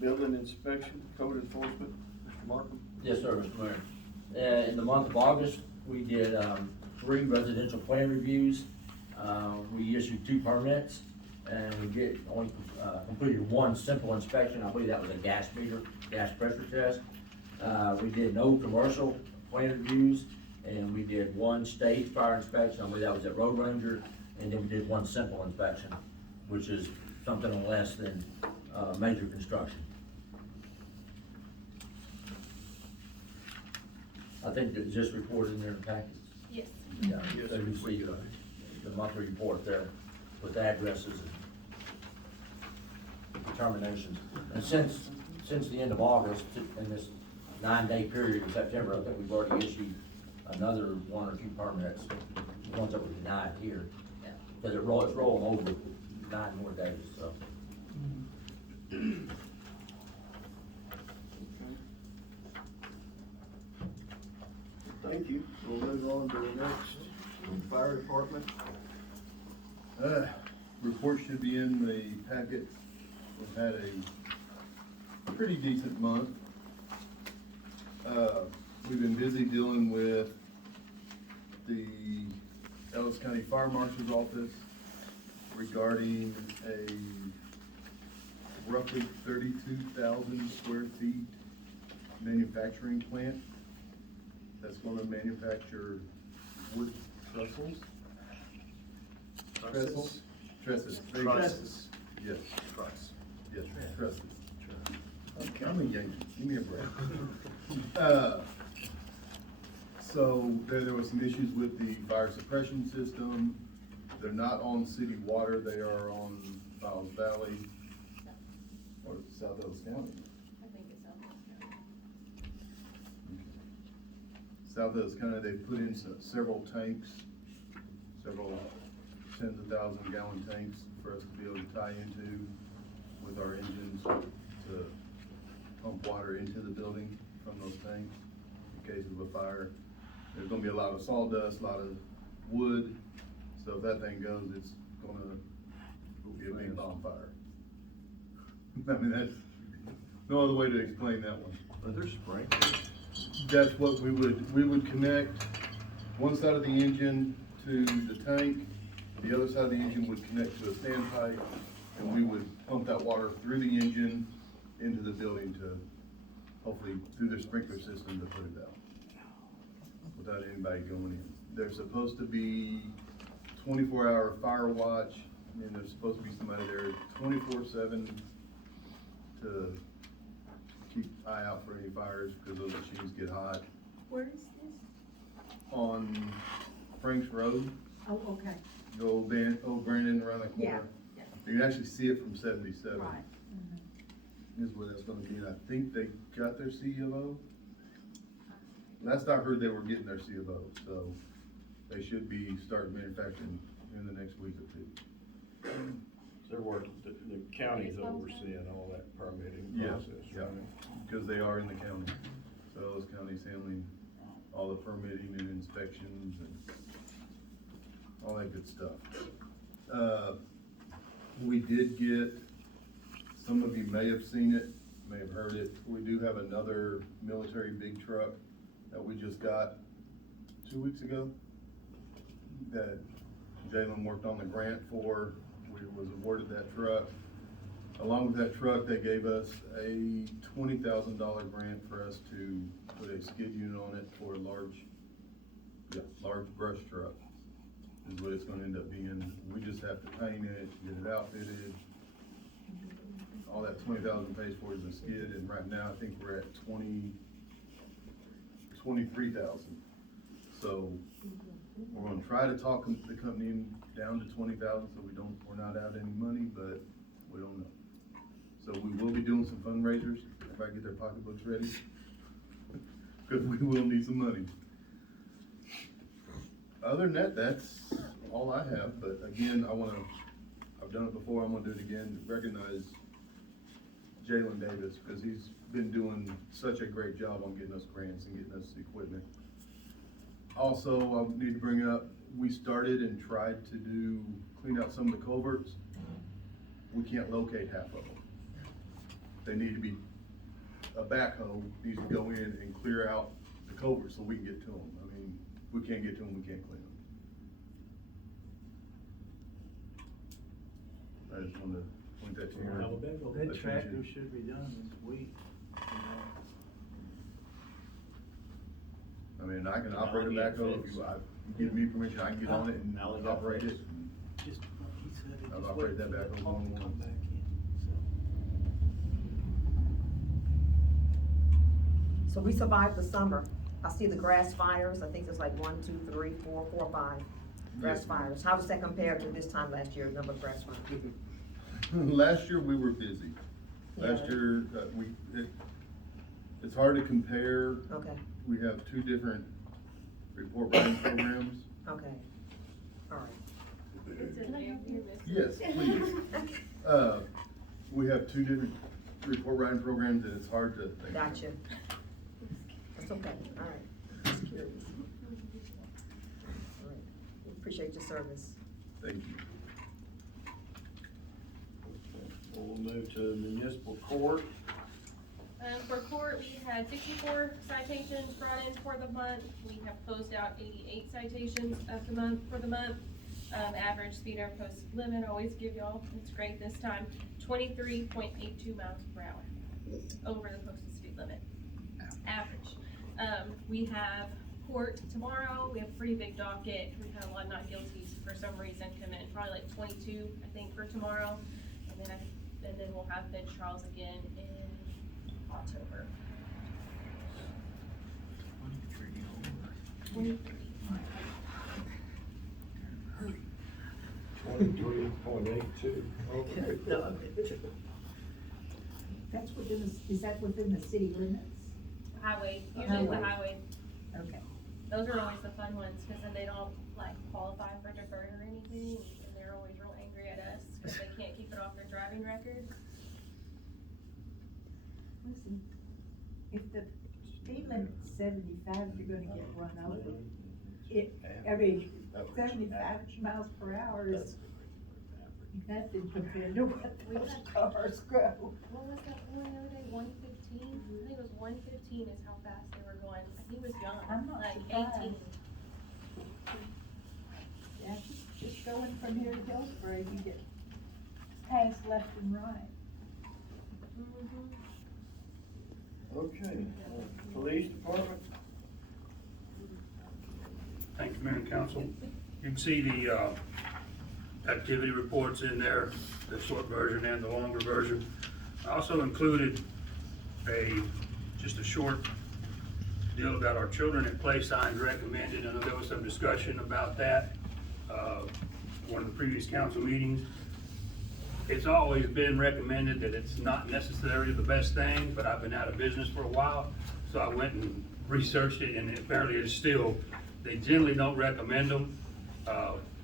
Building inspection, code enforcement, Mr. Markham. Yes, sir, Mr. Mayor. In the month of August, we did, 3 residential plan reviews. We issued 2 permits, and we only completed 1 simple inspection. I believe that was a gas meter, gas pressure test. We did no commercial plan reviews, and we did 1 stage fire inspection. I believe that was at Road Ranger, and then we did 1 simple inspection, which is something less than, major construction. I think it's just reported in their packets. Yes. Yeah, Yes, so you we see got the monthly report there with the addresses and determinations. And since the end of August, in this 9-day period in September, I think we've already issued another 1 or 2 permits, the ones that were denied here. Because it's rolling over 9 more days, so. Thank you. We'll move on to the next, fire department. Report should be in the packet. We've had a pretty decent month. We've been busy dealing with the Ellis County Fire Marshal's office regarding a roughly 32,000 square feet manufacturing plant that's gonna manufacture wood trestles. Trestles? Trusses. There you go. Trusses. Yes, Truss. yes, trusses. Okay. I'm a Yankee, give me a break. So there was some issues with the fire suppression system. They're not on city water, they are on Miles Valley or South Ellis County. I think it's on. South Ellis County, they put in several tanks, several tens of 1,000-gallon tanks for us to be able to tie into with our engines to pump water into the building from those tanks in case of a fire. There's gonna be a lot of sawdust, a lot of wood, so if that thing goes, it's gonna be a big bonfire. I mean, that's no other way to explain that one. Are there sprinklers? That's what we would connect one side of the engine to the tank, the other side of the engine would connect to a standpipe, and we would pump that water through the engine into the building to, hopefully, through the sprinkler system to put it out without anybody going in. There's supposed to be 24-hour fire watch, and there's supposed to be somebody there 24/7 to keep eye out for any fires, because those machines get hot. Where is this? On Franks Road, Oh, okay, the old Brandon around the yeah, corner. yeah, You can actually see it from 77. right. Is where that's gonna be, and I think they got their C of O. Last I heard, they were getting their C of O, so they should be starting manufacturing in the next week or 2. They're working, the county's overseeing all that permitting Yeah, process, yeah. right? Because they are in the county, so Ellis County's handling all the permitting and inspections and all that good stuff. We did get, some of you may have seen it, may have heard it, we do have another military big truck that we just got 2 weeks ago, that Jalen worked on the grant for. We was awarded that truck. Along with that truck, they gave us a $20,000 grant for us to put a skid unit on it for a large brush truck, is what it's gonna end up being. We just have to paint it, get it outfitted. All that 20,000 pays for is a skid, and right now, I think we're at 23,000. So, we're gonna try to talk the company down to 20,000, so we're not out any money, but we don't know. So we will be doing some fundraisers, everybody get their pocketbooks ready, because we will need some money. Other than that, that's all I have, but again, I've done it before, I'm gonna do it again, recognize Jalen Davis, because he's been doing such a great job on getting us grants and getting us equipment. Also, I need to bring up, we started and tried to clean out some of the culverts. We can't locate half of them. they need to be, a backhoe needs to go in and clear out the culvert so we can get to them. I mean, if we can't get to them, we can't clean them. I just wanted to point that to Well, you. that tractor should be done this week, I mean, I can Yeah, operate a I'll get it backhoe, if fixed. you give me permission, I can get on it and I'll get it operate it. fixed. Just, he said it I'll just operate wait that for the backhoe pump to one-on-one. come back in, so. So we survived the summer. I see the grass fires, I think there's like 1, 2, 3, 4, 4, 5 grass Yes, ma'am. fires. How does that compare to this time last year, number of grass fires? Last year, we were busy. Last Yeah. year, it's hard to compare. Okay, We have two different report writing programs. okay, all right. Can I help you? Yes, please. We have two different report writing programs, and it's hard to. Gotcha. That's okay, all right. Just curious. All right. We appreciate your service. Thank you. We'll move to municipal court. For court, we had 64 citations brought in for the month. We have closed out 88 citations of the month, for the month. Average speed over post limit, always give y'all, it's great this time, 23.82 miles per hour over the posted speed limit, average. We have court tomorrow. We have a pretty big docket. We've had a lot of not guilties for some reason come in, probably like 22, I think, for tomorrow. And then we'll have bench trials again in October. 23. 23.82. Okay. That's within the, is that within the city limits? Highway, usually it's the Highway. highway. Okay. Those are always the fun ones, cause then they don't like qualify for deferred or anything, and they're always real angry at us, cause they can't keep it off their driving record. Listen, if the speed limit's 75, you're gonna get run over. Every 75 miles per hour is nothing compared to what those cars go. What was that one the other day, 115? I think it was 115 is how fast they were going. He was young, I'm not like surprised. 18. Yeah, just going from here to Hillsborough, you get passed left and right. Okay, police department? Thank you, Mayor and Council. You can see the activity reports in there, the short version and the longer version. I also included just a short deal about our children at play signs recommended. I know there was some discussion about that, one of the previous council meetings. It's always been recommended that it's not necessarily the best thing, but I've been out of business for a while, so I went and researched it, and apparently it's still, they generally don't recommend them,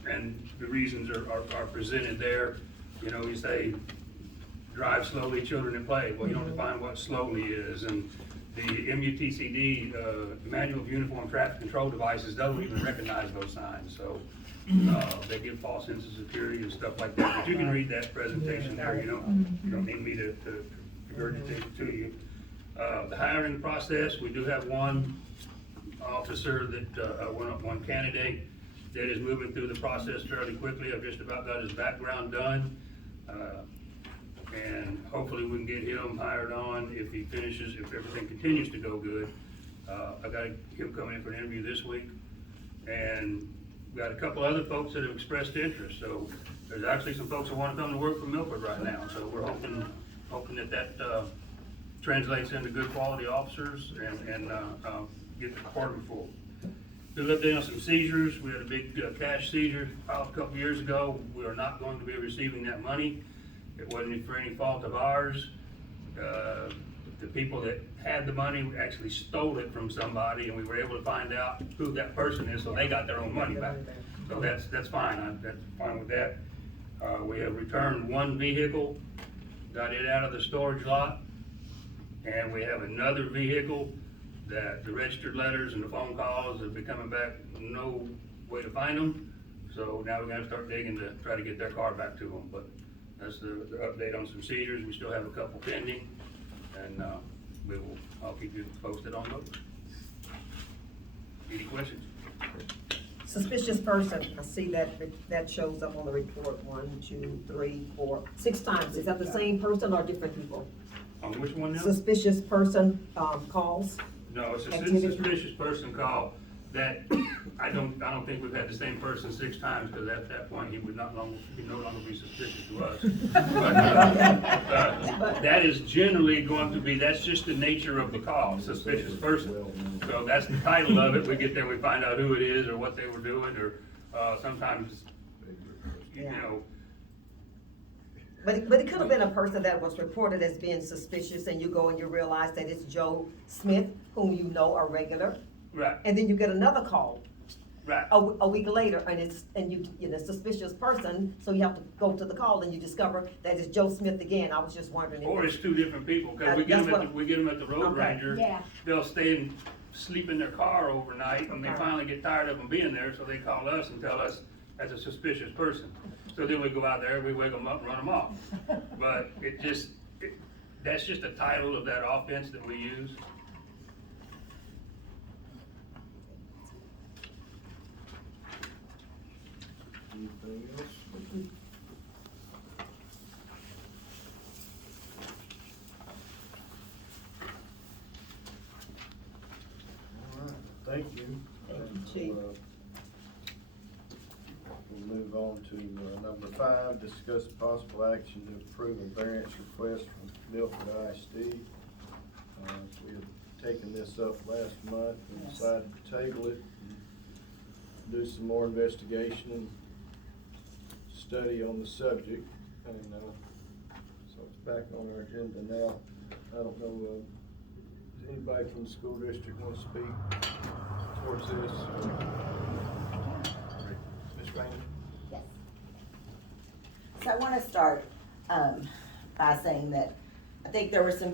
and the reasons are presented there. You know, you say, drive slowly, children at play. Well, you don't define what slowly is, and the MUTCD, Manual of Uniform Traffic Control Devices, doesn't even recognize those signs, so they give false sense of security and stuff like that. But you can read that presentation there, you don't need me to regurgitate it to you. The hiring process, we do have one officer that, one candidate that is moving through the process fairly quickly. I've just about got his background done. And hopefully we can get him hired on if he finishes, if everything continues to go good. I got him coming in for an interview this week. And we got a couple other folks that have expressed interest. So there's actually some folks that want to come to work for Milford right now. So we're hoping that translates into good quality officers and get the department full. We looked into some seizures. We had a big cash seizure filed a couple years ago. We are not going to be receiving that money. It wasn't for any fault of ours. The people that had the money actually stole it from somebody, and we were able to find out who that person is, so they got their own money back. So that's fine. That's fine with that. We have returned one vehicle, got it out of the storage lot, and we have another vehicle that the registered letters and the phone calls have been coming back, no way to find them. So now we gotta start digging to try to get their car back to them. But That's the update on some seizures. We still have a couple pending, and, I'll keep you posted on those. Any questions? Suspicious person, I see that shows up on the report, 1, 2, 3, 4, 6 times. Is that the same person or different people? On which one now? Suspicious person, calls? No, it's a Activity. suspicious person call that, I don't think we've had the same person 6 times, because at that point, he would no longer be suspicious to us. But, that is generally going to be, that's just the nature of the call, suspicious person. So that's the title of it. We get there, we find out who it is, or what they were doing, or, sometimes, you know. But it could have been a person that was reported as being suspicious, and you go and you realize that it's Joe Smith, whom you know are regular. Right, And then you get another call right. a week later, and you're the suspicious person, so you have to go to the call, and you discover that it's Joe Smith again. I was just wondering. if Or it's 2 different people, because we get them at the road Okay. ranger. Yeah. They'll stay and sleep in their car overnight, and they Okay. finally get tired of them being there, so they call us and tell us that's a suspicious person. So then we go out there, we wake them up and run them off. But that's just the title of that offense that we use. Anything else? All right, thank you. Thank you, Chief. We'll move on to number 5, discuss possible action to approve a variance request from Milford ISD. We had taken this up last month and Yes. decided to table it and do some more investigation and study on the subject. And so it's back on our agenda now. I don't know, does anybody from the school district want to speak towards this? Ms. Rainey? Yes. So I want to start by saying that I think there were some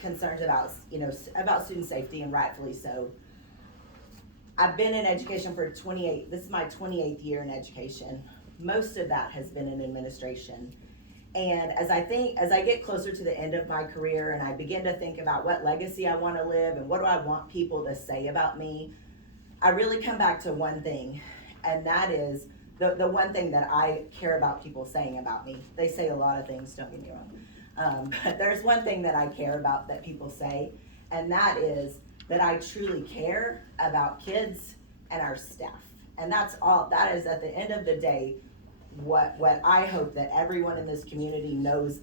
concerns about, about student safety, and rightfully so. I've been in education for this is my 28th year in education. Most of that has been in administration. And as I get closer to the end of my career and I begin to think about what legacy I want to live and what do I want people to say about me, I really come back to one thing, and that is the one thing that I care about people saying about me. They say a lot of things, don't get me wrong. But there's one thing that I care about that people say, and that is that I truly care about kids and our staff. And that's all, that is at the end of the day, what I hope that everyone in this community knows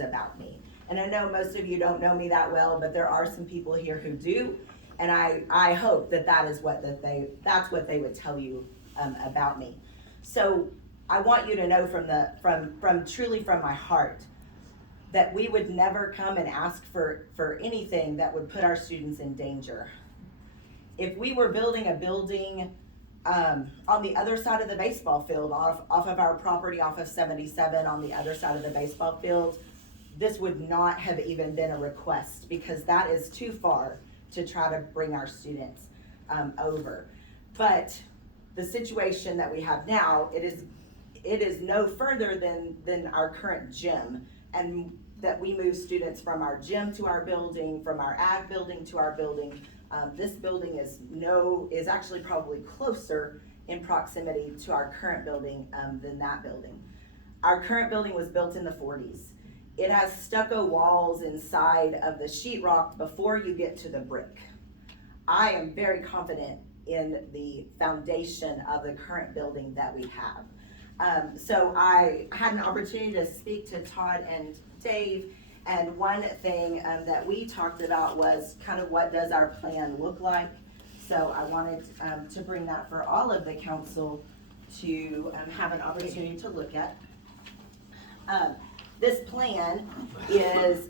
about me. And I know most of you don't know me that well, but there are some people here who do. And I hope that's what they would tell you about me. So I want you to know from truly from my heart that we would never come and ask for anything that would put our students in danger. If we were building a building on the other side of the baseball field, off of our property, off of 77 on the other side of the baseball field, this would not have even been a request, because that is too far to try to bring our students over. But the situation that we have now, it is no further than our current gym, and that we move students from our gym to our building, from our ag building to our building. This building is actually probably closer in proximity to our current building than that building. Our current building was built in the 40s. It has stucco walls inside of the sheetrock before you get to the brick. I am very confident in the foundation of the current building that we have. So I had an opportunity to speak to Todd and Dave, and one thing that we talked about was kind of what does our plan look like. So I wanted to bring that for all of the council to have an opportunity to look at. This plan is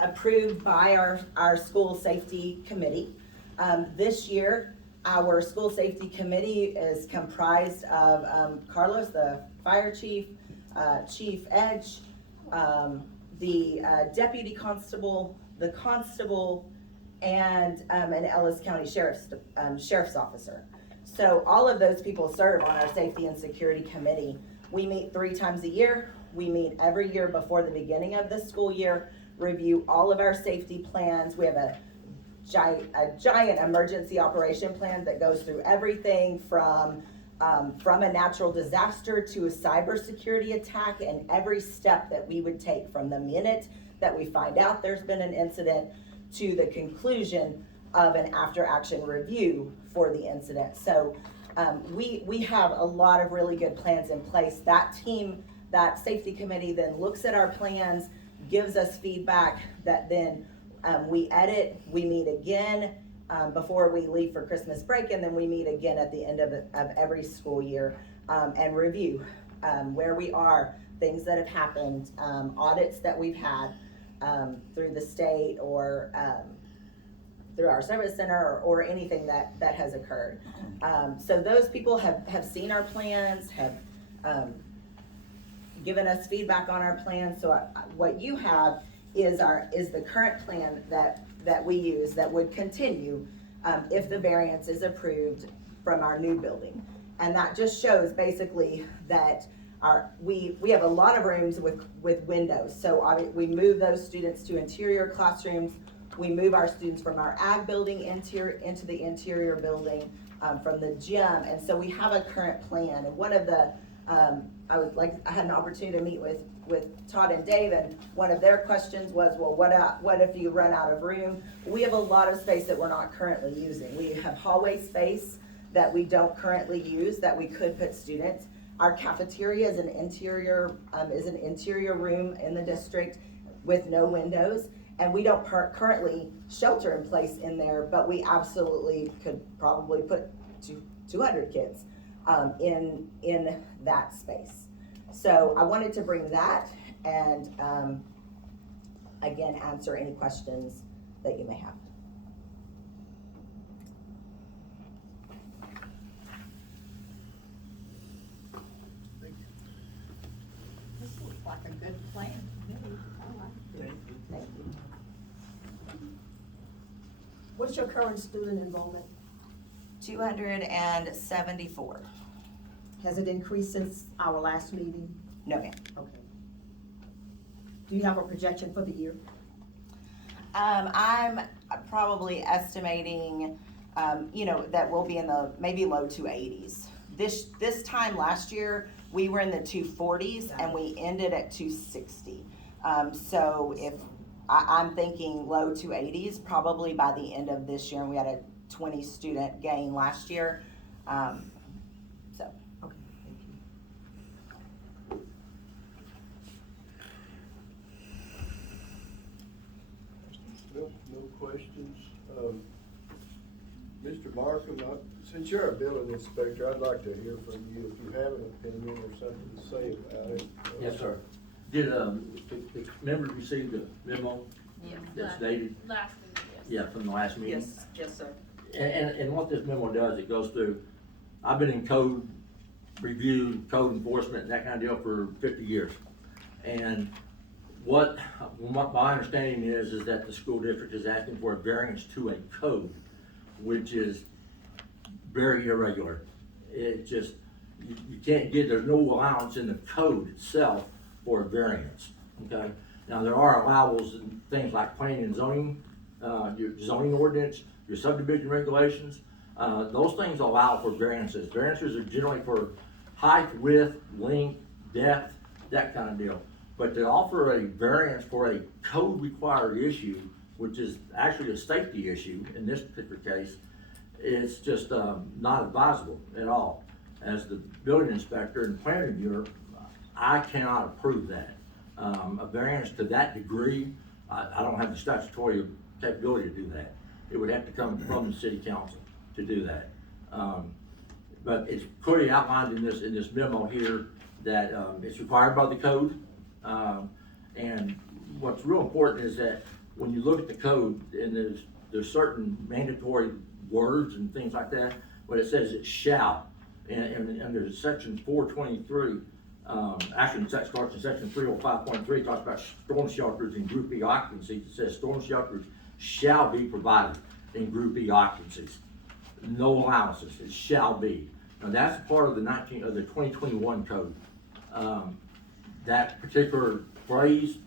approved by our school safety committee. This year, our school safety committee is comprised of Carlos, the fire chief, Chief Edge, the deputy constable, the constable, and an Ellis County sheriff's officer. So all of those people serve on our safety and security committee. We meet 3 times a year. We meet every year before the beginning of the school year, review all of our safety plans. We have a giant emergency operation plan that goes through everything from a natural disaster to a cybersecurity attack, and every step that we would take from the minute that we find out there's been an incident to the conclusion of an after action review for the incident. So we have a lot of really good plans in place. That team, that safety committee then looks at our plans, gives us feedback that then we edit, we meet again before we leave for Christmas break, and then we meet again at the end of every school year and review where we are, things that have happened, audits that we've had through the state or through our service center or anything that has occurred. So those people have seen our plans, have given us feedback on our plans. So what you have is the current plan that we use that would continue if the variance is approved from our new building. And that just shows basically that we have a lot of rooms with windows. So we move those students to interior classrooms. We move our students from our ag building into the interior building from the gym. And so we have a current plan. And one of the, I had an opportunity to meet with Todd and Dave, and one of their questions was, well, what if you run out of room? We have a lot of space that we're not currently using. We have hallway space that we don't currently use that we could put students. Our cafeteria is an interior room in the district with no windows, and we don't currently shelter in place in there, but we absolutely could probably put 200 kids in that space. So I wanted to bring that and again answer any questions that you may have. This looks like a good plan to me. I like it. Thank you. What's your current student enrollment? 274. Has it increased since our last meeting? No, ma'am. Okay. Do you have a projection for the year? I'm probably estimating, that we'll be in the maybe low 280s. This time last year, we were in the 240s and we ended at 260. So if I'm thinking low 280s, probably by the end of this year, and we had a 20 student gain last year. So. Okay, thank you. No questions. Mr. Markham, since you're a building inspector, I'd like to hear from you if you have an opinion or something to say about it. Yes, sir. Did, the members receive the memo Yes. that's dated? Last week, yes. Yeah, from the last meeting? Yes, sir. And what this memo does, it goes through, I've been in code review, code enforcement, that kind of deal for 50 years. And what my understanding is that the school district is asking for a variance to a code, which is very irregular. It just, you can't get, there's no allowance in the code itself for a variance, okay? Now, there are allowables in things like planning and zoning, your zoning ordinance, your subdivision regulations, those things allow for variances. Variances are generally for height, width, length, depth, that kind of deal. But to offer a variance for a code required issue, which is actually a safety issue in this particular case, it's just not advisable at all. As the building inspector and plan reviewer, I cannot approve that. A variance to that degree, I don't have the statutory capability to do that. It would have to come from the city council to do that. But it's clearly outlined in this memo here that it's required by the code. And what's real important is that when you look at the code, and there's certain mandatory words and things like that, but it says it shall. And under section 423, actually it starts in section 305.3, talks about storm shelters and group E occupancies. It says storm shelters shall be provided in group E occupancies. No allowances, it shall be. Now that's part of the 2021 code. That particular phrase,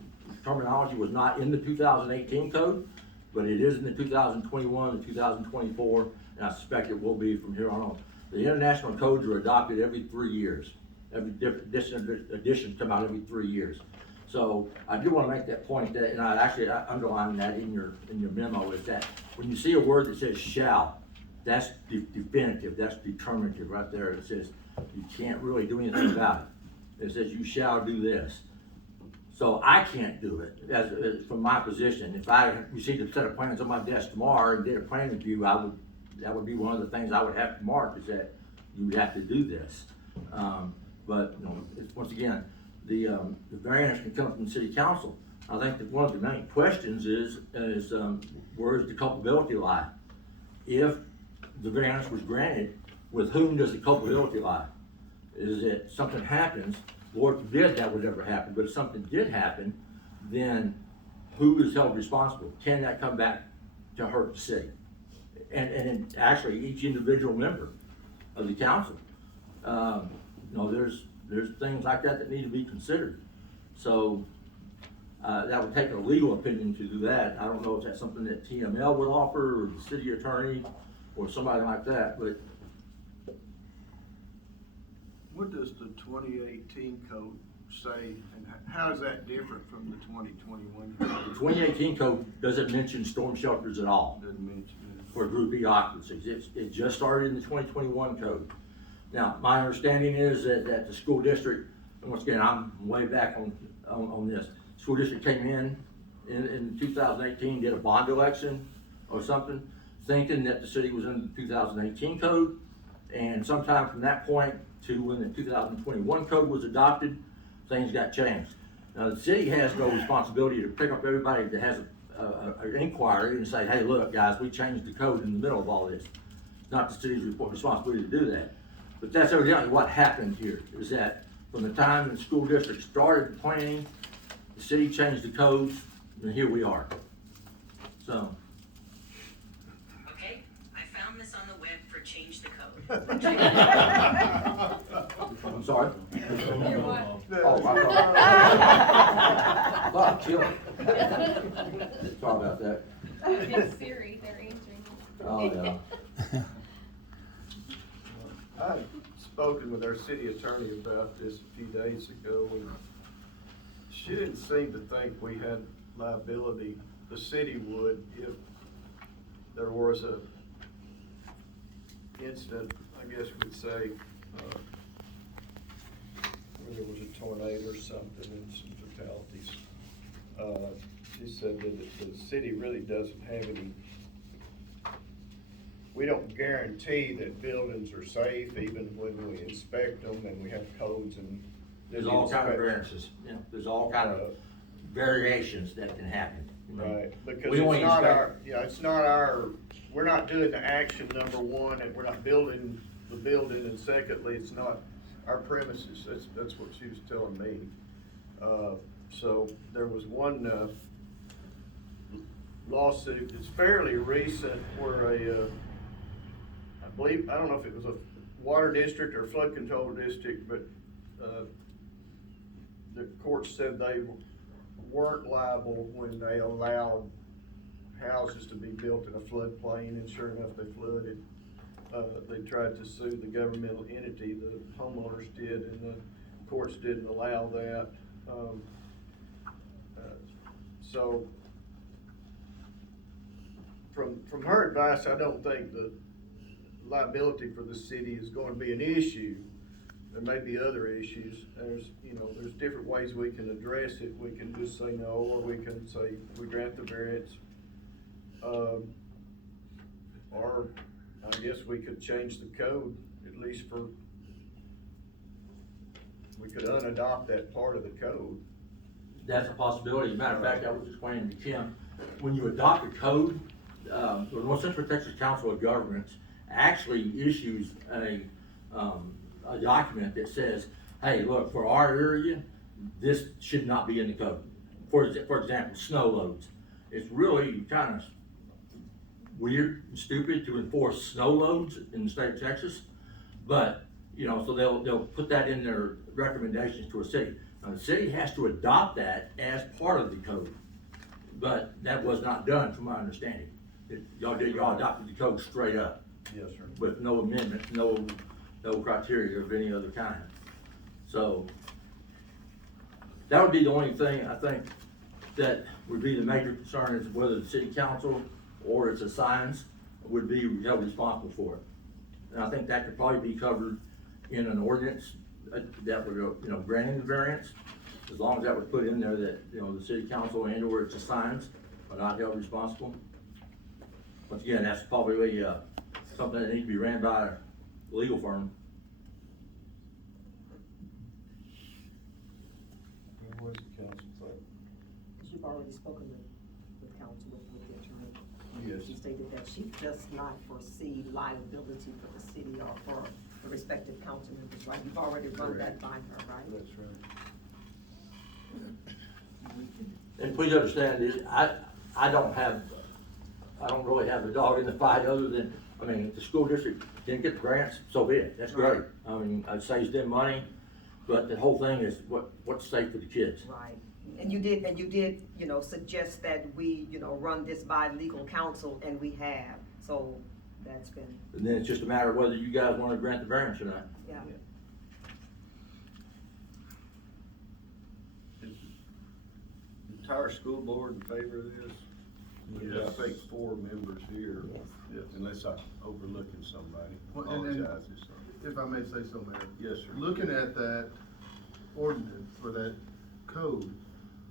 terminology was not in the 2018 code, but it is in the 2021 and 2024, and I suspect it will be from here on out. The international codes are adopted every 3 years. Every different editions come out every 3 years. So I do want to make that point that, and I underlined that in your memo, is that when you see a word that says shall, that's definitive, that's determinative right there. It says you can't really do anything about it. It says you shall do this. So I can't do it as from my position. If I received a set of plans on my desk tomorrow and did a plan review, that would be one of the things I would have to mark, is that you would have to do this. But you know, once again, the variance can come from the city council. I think that one of the main questions is where does the culpability lie? If the variance was granted, with whom does the culpability lie? Is it something happens, Lord forbid that would ever happen, but if something did happen, then who is held responsible? Can that come back to hurt the city? And actually each individual member of the council. You know, there's things like that need to be considered. So that would take a legal opinion to do that. I don't know if that's something that TML would offer, or the city attorney, or somebody like that, but What does the 2018 code say, and how is that different from the 2021 the code? 2018 code doesn't mention storm shelters at all Doesn't mention it. for Group E occupancies. It just started in the 2021 code. Now, my understanding is that the school district, and once again, I'm way back on this, school district came in 2018, did a bond election or something, thinking that the city was in the 2018 code, and sometime from that point to when the 2021 code was adopted, things got changed. Now, the city has no responsibility to pick up everybody that has an inquiry and say, hey, look, guys, we changed the code in the middle of all this. It's not the city's responsibility to do that. But that's evidently what happened here, is that from the time the school district started planning, the city changed the codes, and here we are. So, Okay, I found this on the web for change the code. I'm sorry? You're what? Oh, I thought, chill. Sorry about that. It's Siri, they're answering. Oh, yeah. I had spoken with our city attorney about this a few days ago, and she didn't seem to think we had liability, the city would, if there was a incident, I guess we'd say, where there was a tornado or something and some fatalities. She said that the city really doesn't have any, we don't guarantee that buildings are safe even when we inspect them and we have codes and. There's all kind of variances, you know, there's all kind of variations that can happen. You know. Right, because We it's only not inspect- our, yeah, it's not our, we're not doing the action number one, and we're not building the building, and secondly, it's not our premises, that's what she was telling me. So there was one, lawsuit that's fairly recent where I believe, I don't know if it was a water district or flood control district, but, the court said they weren't liable when they allowed houses to be built in a floodplain, and sure enough, they flooded. They tried to sue the governmental entity, the homeowners did, and the courts didn't allow that. So, from her advice, I don't think the liability for the city is going to be an issue. There may be other issues. There's different ways we can address it. We can just say no, or we can say we grant the variance. Or I guess we could change the code, at least we could unadopt that part of the code. That's a possibility. As a matter of fact, I was explaining to Kim, when you adopt a code, the North Central Texas Council of Governments actually issues a document that says, hey, look, for our area, this should not be in the code. For example, snow loads. It's really kind of weird and stupid to enforce snow loads in the state of Texas, but You know, so they'll put that in their recommendations to a city. Now, the city has to adopt that as part of the code, but that was not done, from my understanding. Y'all adopted the code straight up, Yes, sir. with no amendments, no criteria of any other kind. So, that would be the only thing, I think, that would be the major concern, is whether the city council or its assigns would be held responsible for it. And I think that could probably be covered in an ordinance that would, you know, granting the variance, as long as that was put in there that, you know, the city council and or its assigns are not held responsible. Once again, that's probably, something that needs to be ran by a legal firm. What's the council think? Because you've already spoken with council, with the attorney. Yes. She stated that she does not foresee liability for the city or for the respective council members, right? You've already run that by her, right? That's right. And please understand, I don't really have a dog in the fight, other than, I mean, if the school district didn't get the grants, so be it, that's great. I mean, it saves them money, but the whole thing is what's safe for the kids. Right. And you did, you know, suggest that we, you know, run this by legal counsel, and we have, so that's been, And then it's just a matter of whether you guys wanna grant the variance or not. yeah. Is the entire school board in favor of this? Yes. I think 4 members here, Yes. unless I'm overlooking somebody. Well, and- Apologize if so. If I may say so, Mayor. Yes, sir. Looking at that ordinance, or that code,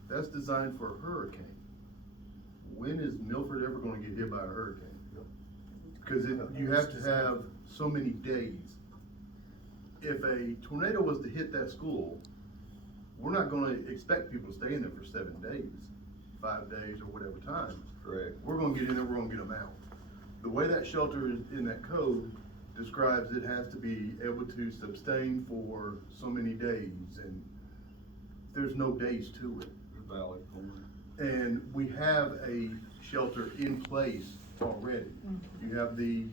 that's designed for a hurricane. When is Milford ever gonna get hit by a hurricane? Cause you have to have so many days. If a tornado was to hit that school, we're not gonna expect people to stay in there for 7 days, 5 days, or whatever time. Correct. We're gonna get in there, we're gonna get them out. The way that shelter is in that code describes it has to be able to sustain for so many days, and there's no days to it. Valid point. And we have a shelter in place already. You have the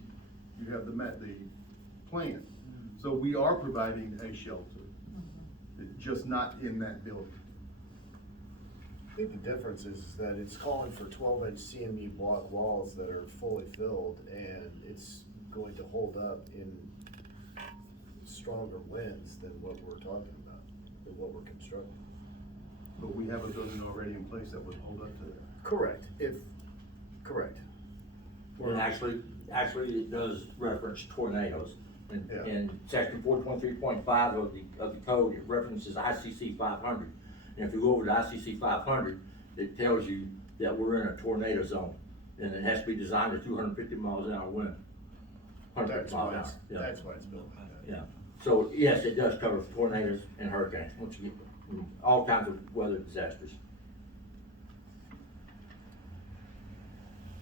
plan. So we are providing a shelter, just not in that building. I think the difference is that it's calling for 12-inch CMU block walls that are fully filled, and it's going to hold up in stronger winds than what we're talking about, than what we're constructing. But we have a building already in place that would hold up to that. Correct, correct. And actually, it does reference tornadoes. Yeah. In section 423.5 of the code, it references ICC 500. And if you go over to ICC 500, it tells you that we're in a tornado zone. And it has to be designed at 250 miles an hour wind. 100 That's miles why an it's, hour, yeah. that's why it's built. Yeah, so yes, it does cover tornadoes and hurricanes, once you get, all kinds of weather disasters.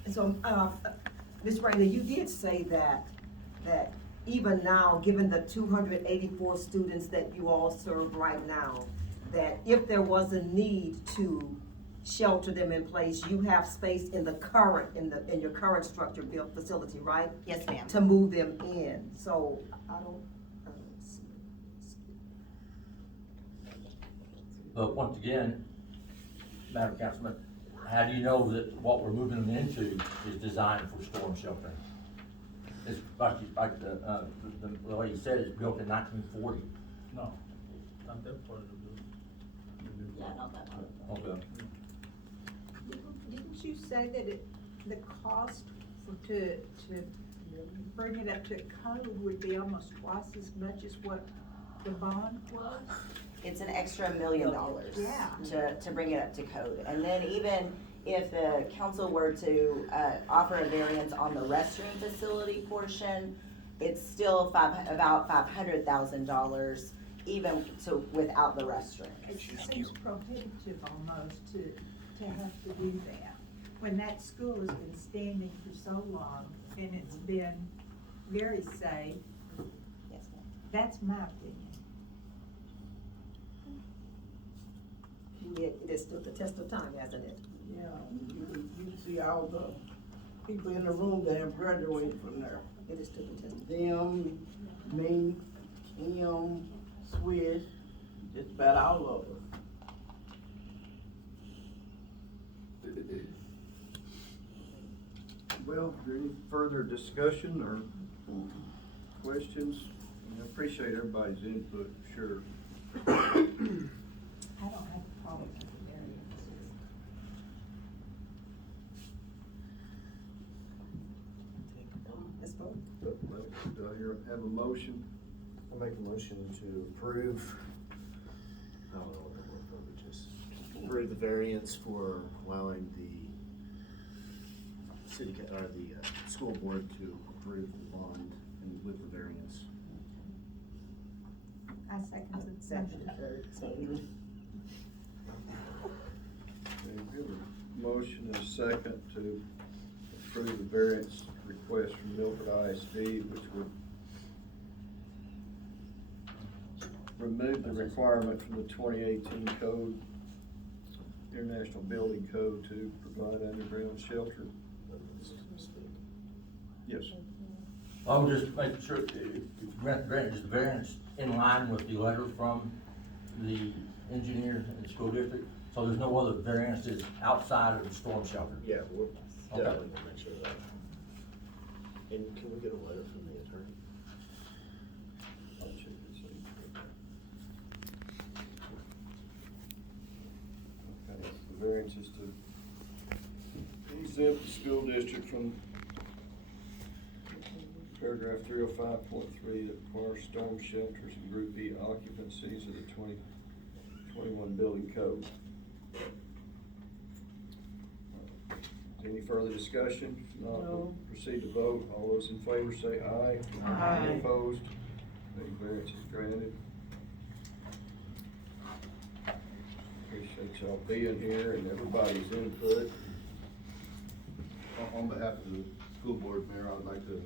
And so, Ms. Rainey, you did say that even now, given the 284 students that you all serve right now, that if there was a need to shelter them in place, you have space in your current structure built facility, right? Yes, ma'am. To move them in, so I don't, see. But once again, Madam Councilman, how do you know that what we're moving them into is designed for storm sheltering? It's like the way you said, it's built in 1940. No, not that part of the building. Yeah, not that part. Okay. Didn't you say that the cost to bring it up to code would be almost twice as much as what the bond was? It's an extra $1 million Yeah. to bring it up to code. And then even if the council were to offer a variance on the restroom facility portion, it's still about $500,000 even without the restroom. It seems prohibitive almost to have to do that, when that school has been standing for so long and it's been very safe. Yes, ma'am. That's my opinion. It has stood the test of time, hasn't it? Yeah, you see all the people in the room that have graduated from there. It has stood the test. Them, me, Swiss, just about all of us. Well, is there any further discussion or questions? I appreciate everybody's input, sure. I don't have a problem with the variances. Let's vote. Do I have a motion? I'll make a motion to approve, I don't know what the word verbiage is, approve the variance for allowing the school board to approve the bond and with the variance. I second the motion. Okay, we have a motion and a second to approve the variance request from Milford ISD, which would remove the requirement from the 2018 code, International Building Code, to provide underground shelter. Yes. I would just make sure, if grant just the variance in line with the letter from the engineer and the school district, so there's no other variances outside of the storm shelter. Yeah, we're Okay. definitely gonna make sure of that. And can we get a letter from the attorney? I'll check and see. Okay, the variance is to exempt the school district from paragraph 305.3 that requires storm shelters and group B occupancies of the 2021 building code. Any further discussion? If not, we'll proceed to vote. All those in favor say aye. Aye. Any opposed? The variance is granted. Appreciate y'all being here and everybody's input. On behalf of the school board, Mayor, I'd like to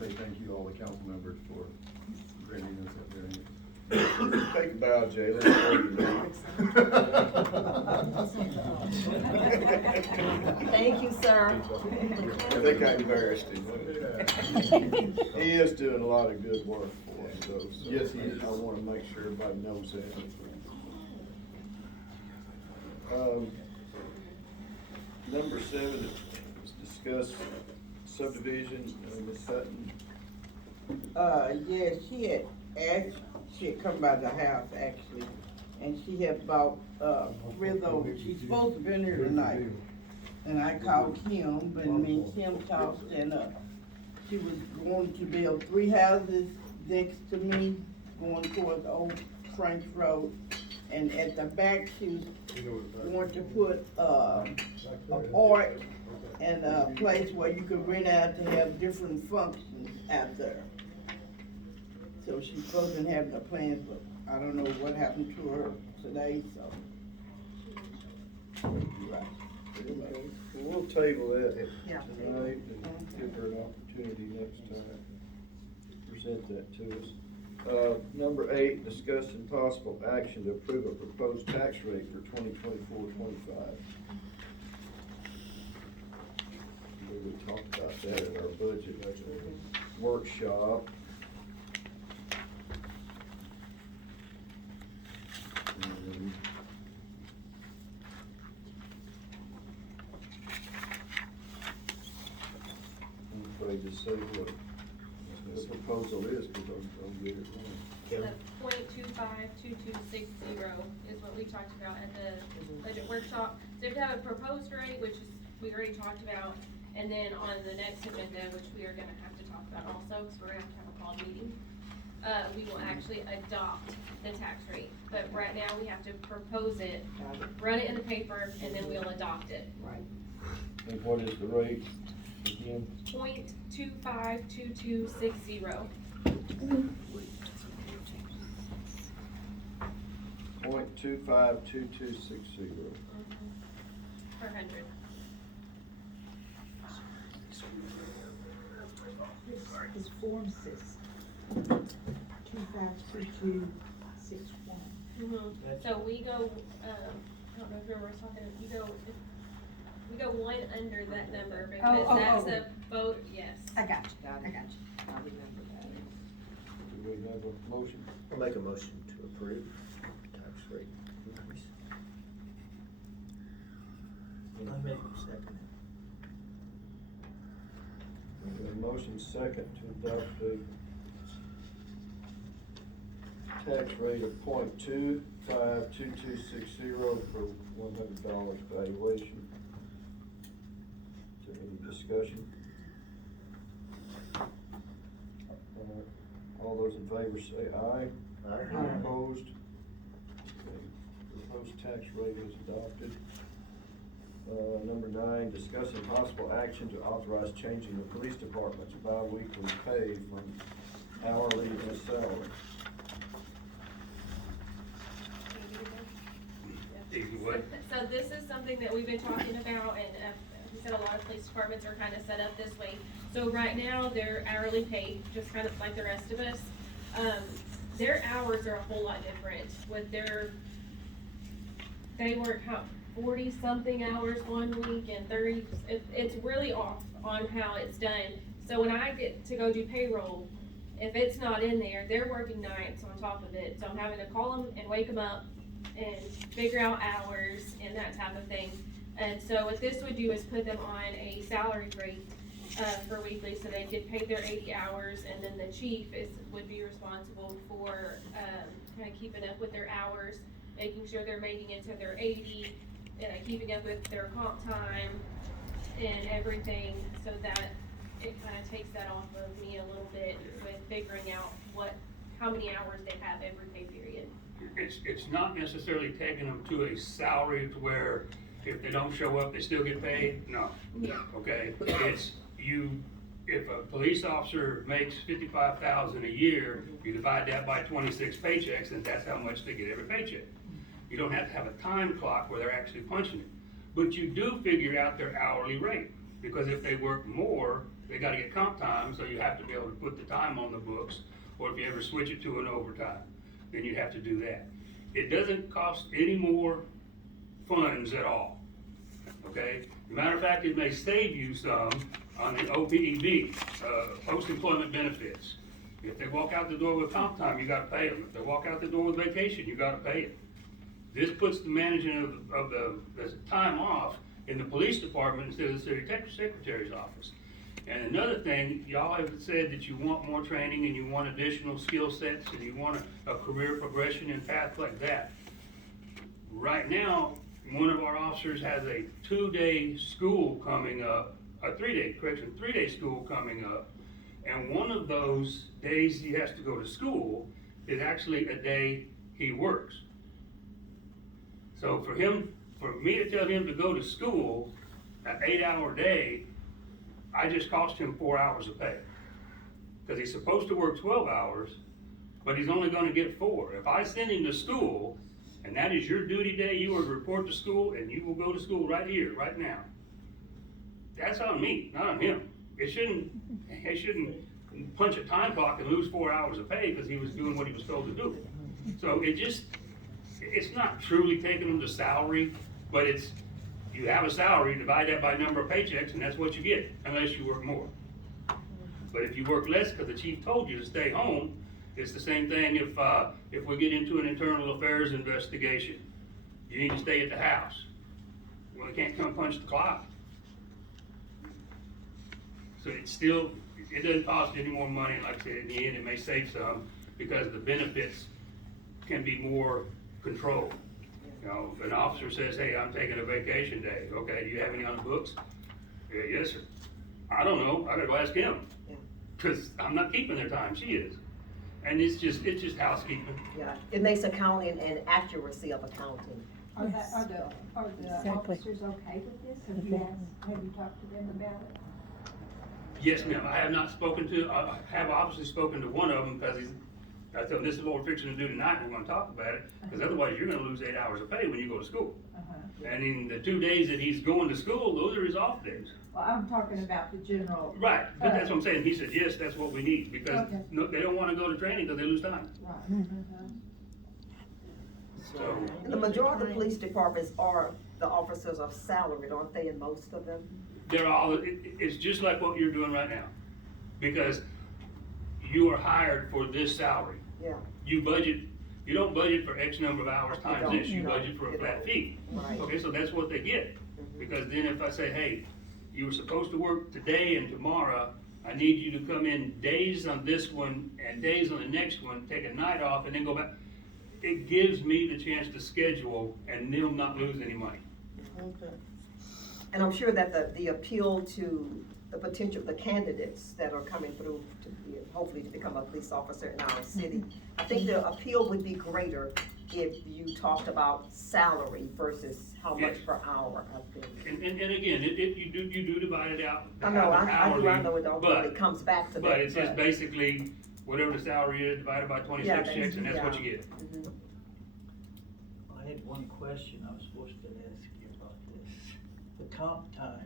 say thank you to all the council members for granting us that variance. Take a bow, Jalen, before you leave. Thank you, sir. I think I embarrassed him. He is doing a lot of good work for us, though. So Yes, he is. I wanna make sure everybody knows that. Number 7 is discuss subdivision, Ms. Hutton. Yeah, she had come by the house actually, and she had bought, 3 of those. She's supposed to be in here tonight. And I called Kim, and me and Kim talked, and, she was going to build 3 houses next to me, going towards Old French Road. And at the back, she was going to put, a park and a place where you could rent out to have different functions out there. So she's supposed to have the plans, but I don't know what happened to her today, so. We'll table that Yeah. tonight and give her an opportunity next time to present that to us. Number 8, discuss and possible action to approve a proposed tax rate for 2024-25. We talked about that at our budget workshop. And I'm afraid to say what the proposal is, because I'll get it wrong. The 0.25260 is what we talked about at the budget workshop. So we have a proposed rate, which is, we already talked about, and then on the next agenda, which we are gonna have to talk about also, because we're gonna have to have a call meeting, we will actually adopt the tax rate. But right now, we have to propose it, run it in the paper, and then we'll adopt it. Right. And what is the rate again? 0.252260. 0.252260. Per hundred. His form says 252261. So we go, I don't know if you were talking, we go one under that number because that's a vote, yes. I got you, I got you. I remember that. we have a motion? I'll make a motion to approve tax rate increase. I make a second. We have a motion second to adopt a tax rate of 0.252260 for $100 valuation. Is there any discussion? All those in favor say aye. Aye. Opposed? Okay, proposed tax rate is adopted. Number 9, discussing possible action to authorize changing the police department's bi-weekly pay from hourly to salary. Either way. So this is something that we've been talking about, and we said a lot of police departments are kind of set up this way. So right now, they're hourly paid, just kind of like the rest of us. Their hours are a whole lot different with they work 40-something hours one week and 30, it's really off on how it's done. So when I get to go do payroll, if it's not in there, they're working nights on top of it. So I'm having to call them and wake them up and figure out hours and that type of thing. And so what this would do is put them on a salary rate for weekly, so they get paid their 80 hours, and then the chief would be responsible for kind of keeping up with their hours, making sure they're making it to their 80, keeping up with their comp time and everything, so that it kind of takes that off of me a little bit with figuring out how many hours they have every pay period. It's not necessarily taking them to a salary to where if they don't show up, they still get paid, no. Yeah. Okay, it's if a police officer makes $55,000 a year, you divide that by 26 paychecks, and that's how much they get every paycheck. You don't have to have a time clock where they're actually punching it. But you do figure out their hourly rate, because if they work more, they gotta get comp time, so you have to be able to put the time on the books, or if you ever switch it to an overtime, then you have to do that. It doesn't cost any more funds at all, okay? Matter of fact, it may save you some on the OPEB, post-employment benefits. If they walk out the door with comp time, you gotta pay them. If they walk out the door with vacation, you gotta pay them. This puts the management of the time off in the police department instead of the city secretary's office. And another thing, y'all have said that you want more training and you want additional skill sets and you want a career progression and path like that. Right now, one of our officers has a 2-day school coming up, a 3-day school coming up. And one of those days he has to go to school is actually a day he works. So for me to tell him to go to school, an 8-hour day, I just cost him 4 hours of pay. Because he's supposed to work 12 hours, but he's only gonna get 4. If I send him to school, and that is your duty day, you are to report to school, and you will go to school right here, right now. That's on me, not on him. It shouldn't punch a time clock and lose 4 hours of pay because he was doing what he was told to do. So it's not truly taking him to salary, but you have a salary, divide that by number of paychecks, and that's what you get, unless you work more. But if you work less because the chief told you to stay home, it's the same thing if we get into an internal affairs investigation. You need to stay at the house. Well, they can't come punch the clock. So it doesn't cost any more money, and like I said, in the end, it may save some, because the benefits can be more controlled. You know, if an officer says, hey, I'm taking a vacation day, okay, do you have any on the books? Yeah, yes, sir. I don't know, I gotta go ask him, because I'm not keeping their time, she is. And it's just housekeeping. Yeah, it makes accounting and accuracy of accounting. Are the officers okay with this? Have you talked to them about it? Yes, ma'am, I have obviously spoken to one of them, because I told him, this is what we're fixing to do tonight, we're gonna talk about it, because otherwise you're gonna lose 8 hours of pay when you go to school. And in the 2 days that he's going to school, those are his off days. Well, I'm talking about the general. Right, but that's what I'm saying, he said, yes, that's what we need, because Okay. they don't wanna go to training because they lose time. Right. So, And the majority of the police departments the officers are salaried, aren't they, in most of them? it's just like what you're doing right now, because you are hired for this salary. Yeah, You don't budget for X number of hours times don't, this, you no, budget for a you flat don't. fee. Right. Okay, so that's what they get. Because then if I say, hey, you were supposed to work today and tomorrow, I need you to come in days on this one and days on the next one, take a night off and then go back. It gives me the chance to schedule and them not lose any money. Okay. and I'm sure that the appeal to the candidates that are coming through to be, hopefully to become a police officer in our city, I think the appeal would be greater if you talked about salary versus how much Yes. per hour, I think. And again, you do divide it out. I know, I know it but- ultimately comes back to that. But it's just basically whatever the salary is divided by Yeah, 26 checks and that's what you get. Mhm. I had one question I was supposed to ask you about this. The comp time,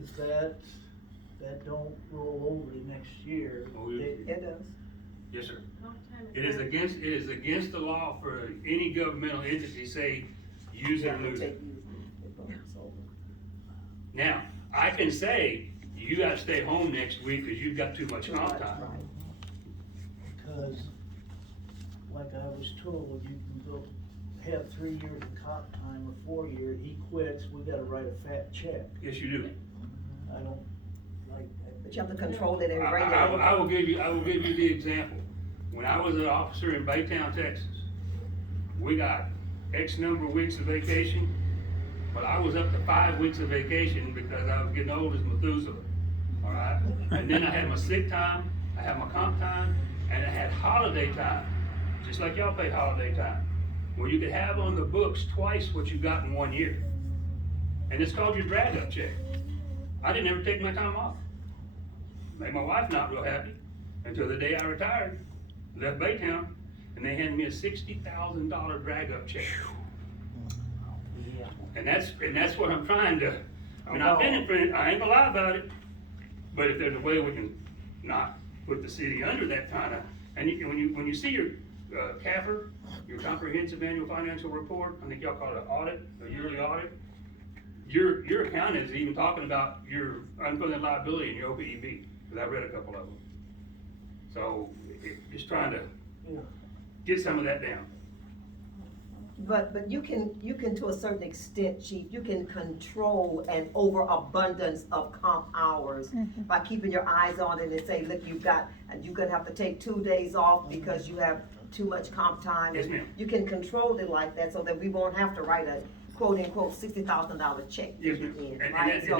is that don't roll over to next year? Oh, yeah. It does. Yes, sir. Comp time It is against the law for any governmental entity to say, use it or lose it. Now, I can say, you gotta stay home next week because you've got too much comp time. Because, like I was told, you can go have 3 years of comp time or 4 years, he quits, we gotta write a fat check. Yes, you do. I don't like that. But you have to control it and I regulate. will give you the example. When I was an officer in Baytown, Texas, we got X number of weeks of vacation, but I was up to 5 weeks of vacation because I was getting old as Methuselah, all right? And then I had my sick time, I had my comp time, and I had holiday time, just like y'all pay holiday time, where you could have on the books twice what you got in 1 year. And it's called your drag-up check. I didn't ever take my time off. Made my wife not real happy until the day I retired, left Baytown, and they handed me a $60,000 drag-up check. Yeah. And that's what I'm trying to, I mean, I've been in front, I ain't gonna lie about it, but if there's a way we can not put the city under that kinda, and when you see your, CAFR, your comprehensive annual financial report, I think y'all call it an audit, a yearly audit, your accountant is even talking about your unfunded liability in your OPEB, because I read a couple of them. So, just trying to get some of that down. But you can to a certain extent, Chief, you can control an overabundance of comp hours by keeping your eyes on it and say, look, you're gonna have to take 2 days off because you have too much comp time. Yes, ma'am. You can control it like that so that we won't have to write a quote-unquote $60,000 check Yes, at the ma'am. end, right? So,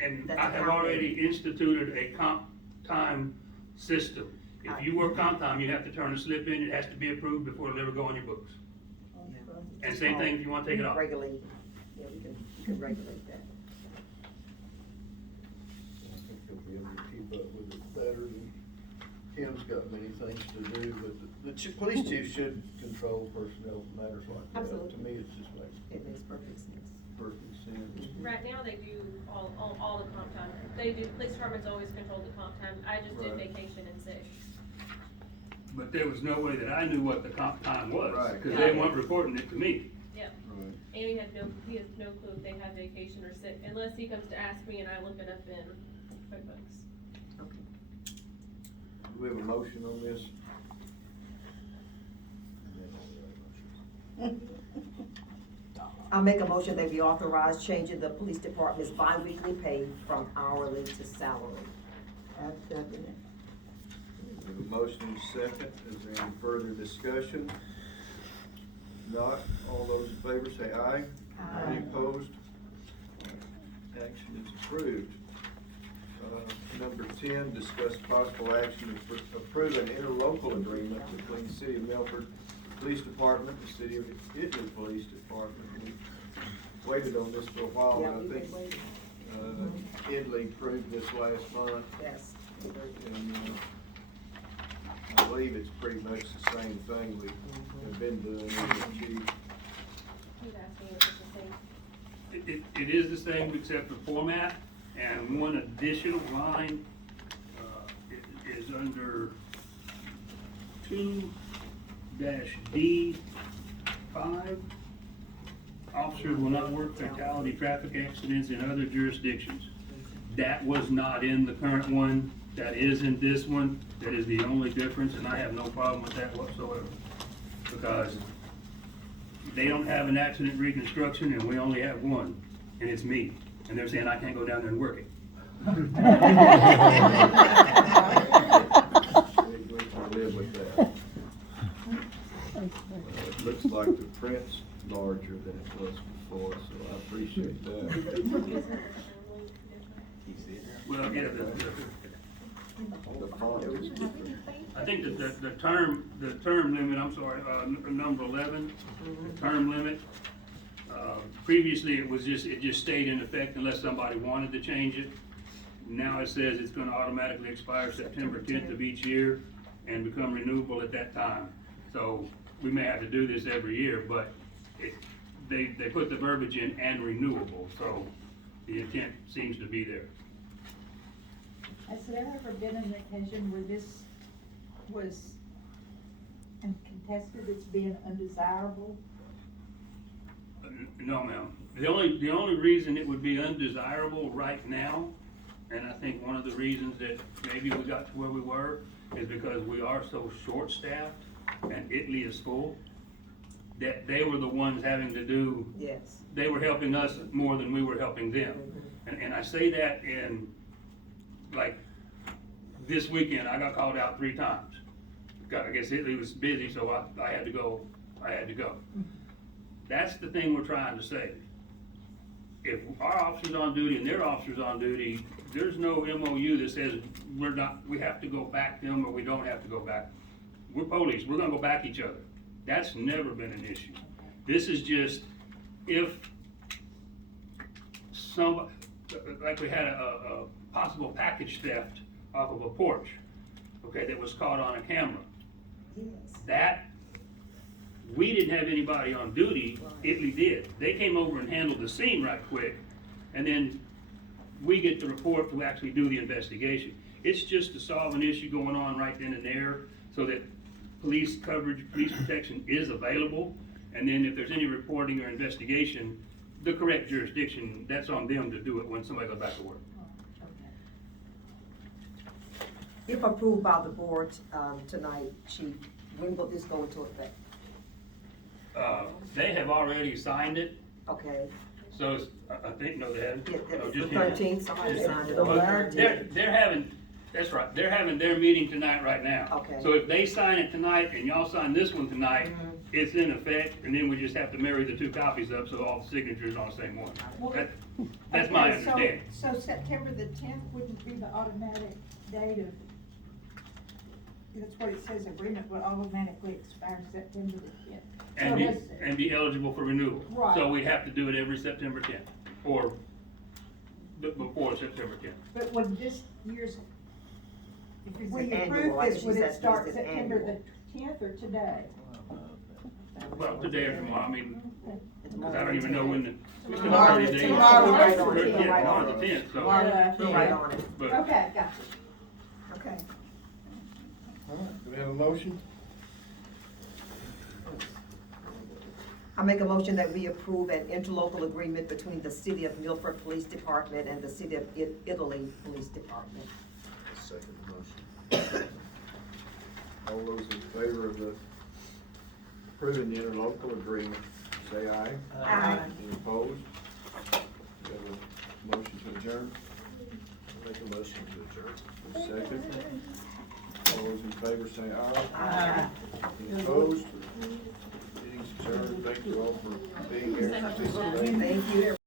And that's I have how already instituted a comp time system. If you work comp time, you have to turn a slip in, it has to be approved before it'll ever go on your books. And same thing if you wanna take it off. Regulate, yeah, we can regulate that. I think he'll be able to keep up with it better than Tim's got many things to do, but the police chief should control personnel matters like that. Absolutely. To me, it just makes It makes perfect sense. perfect sense. Right now, they do all the comp time. They do, police department's always controlled the comp time. I just did Right. vacation and sick. But there was no way that I knew what the comp time was, Right. cause they weren't reporting it to me. Yeah. Right. And he has no clue if they have vacation or sick, unless he comes to ask me and I look it up in QuickBooks. Do we have a motion on this? I'll make a motion that we authorize changing the police department's bi-weekly pay from hourly to salary. I second it. We have a motion and a second. Is there any further discussion? Not, all those in favor say aye. Any opposed? Action is approved. Number 10, discuss possible action to approve an interlocal agreement between the City of Milford Police Department and the City of Italy Police Department. We waited on this for a while, Yeah, and I we've think, been waiting. Italy approved this last month. Yes. And, I believe it's pretty much the same thing we have been doing with the chief. He was asking if it's the same. It is the same except for format, and one additional line, is under 2-D5. Officers will not work fatality traffic accidents in other jurisdictions. That was not in the current one, That is in this one, that is the only difference, and I have no problem with that whatsoever. Because they don't have an accident reconstruction and we only have one, and it's me. And they're saying I can't go down there and work it. Live with that. It looks like the print's larger than it was before, so I appreciate that. Well, yeah, The font is different. I think that the term limit, I'm sorry, number 11, the term limit, previously it just stayed in effect unless somebody wanted to change it. Now it says it's gonna automatically expire September 10th of each year and become renewable at that time. So we may have to do this every year, but they put the verbiage in and renewable, so the intent seems to be there. Has there ever been an occasion where this was contested as being undesirable? No, ma'am. The only reason it would be undesirable right now, and I think one of the reasons that maybe we got to where we were, is because we are so short-staffed and Italy is full, that they were the ones having to do. Yes. They were helping us more than we were helping them. And I say that in, like, this weekend, I got called out 3 times. I guess Italy was busy, so I had to go. That's the thing we're trying to say. If our officer's on duty and their officer's on duty, there's no MOU that says we have to go back them or we don't have to go back. We're police, we're gonna go back each other. That's never been an issue. This is just if somebody, like we had a possible package theft off of a porch, okay, that was caught on a camera. Yes. That, we didn't have anybody on duty, Italy did. They came over and handled the scene right quick, and then we get the report to actually do the investigation. It's just to solve an issue going on right then and there, so that police coverage, police protection is available, and then if there's any reporting or investigation, the correct jurisdiction, that's on them to do it when somebody goes back to work. If approved by the board, tonight, Chief, when will this go into effect? They have already signed it, Okay. so it's, I think, no, they haven't. No, The just him. 13th, somebody Just- signed it but on the 13th. They're having, that's right, they're having their meeting tonight right now. Okay. So if they sign it tonight and y'all sign this one tonight, it's in effect, and then we just have to marry the 2 copies up so all the signatures on the same one. That's my Okay, understanding. So September the 10th wouldn't be the automatic date of, that's what it says, agreement will automatically expire September the 10th. And be eligible for renewal. Right. So we'd have to do it every September 10th, or before September 10th. But would this year's, if It's we an annual, approve I this, think would she it said start it's an September annual. the 10th or today? Well, today or tomorrow, I mean, Okay. because I don't even know when we still have Tomorrow, 30 days. tomorrow, right on it. Yeah, tomorrow the 10th, so. Right on it. But Okay, gotcha. Okay. All right, do we have a motion? I make a motion that we approve an interlocal agreement between the City of Milford Police Department and the City of Italy Police Department. Second motion. All those in favor of the approving the interlocal agreement, say aye. Aye. Any opposed? We have a motion to adjourn, Make a motion to adjourn. second. All those in favor say aye. Aye. Any opposed? Meeting's adjourned. Thank you all for being here. Thank you.